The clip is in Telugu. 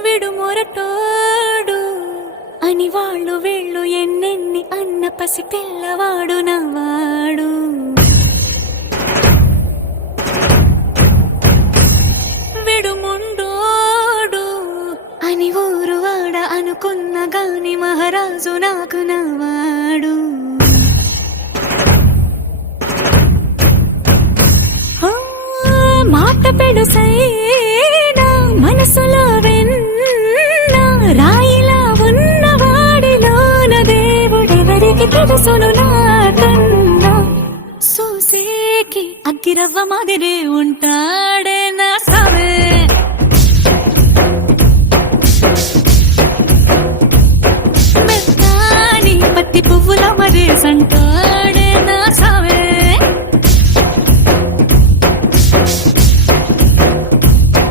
విడుమొరటోడు అని వాళ్ళు వీళ్ళు ఎన్నెన్ని అన్న పసి పిల్లవాడు నవ్వాడు. విడుముండోడు అని ఊరు వాడ అనుకున్న గాని మహారాజు నాకు నవ్వాడు. మాట పెడుసైనా మనసులో వెన్న రాయిలా ఉన్నవాడిలోన దేవుడెవరికి తెలుసును నాకన్నా. సూసేకి అగ్గిరవ్వ మాదిరి